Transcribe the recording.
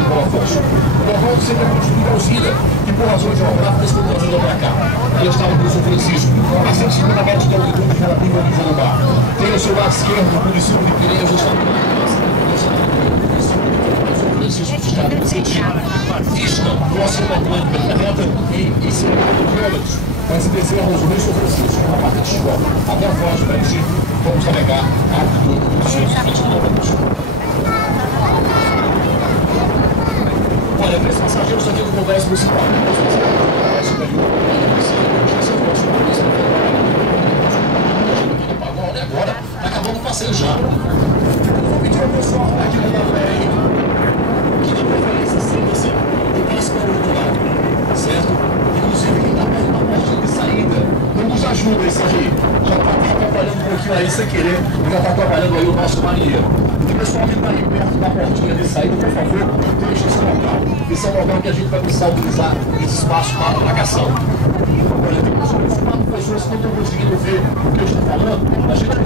do Paulo Afonso. O local sempre é construído a usina, que por razões geográficas foi trazida para cá. Ele estava no São Francisco, a 150 metros de altitude que ela tem no bar. Tem o seu lado esquerdo, o município de Pireias, Francisco do Estado de Sentido. Vista, próximo da Atlântica, reta e 50 quilômetros. Vai se descer ao Rio São Francisco, na parte de Chico. Até a Foz do Brasil, vamos navegar a altitude de 120 quilômetros. Olha, para esses passageiros aqui do Convés Municipal, agora, tá acabando o passeio já. Vou pedir ao pessoal aqui no aí, que de preferência sempre assim, eu passo para o outro lado, certo? Inclusive quem está perto da porta de saída, não nos ajuda isso aí. Já está atrapalhando um pouquinho aí sem querer, já está atrapalhando aí o nosso marinheiro. E o pessoal que está aí perto da portinha de saída, por favor, deixe esse local. Esse é o local que a gente vai precisar utilizar esse espaço para a navegação. Olha, tem pessoas que não estão conseguindo ver o que eu estou falando. A gente vai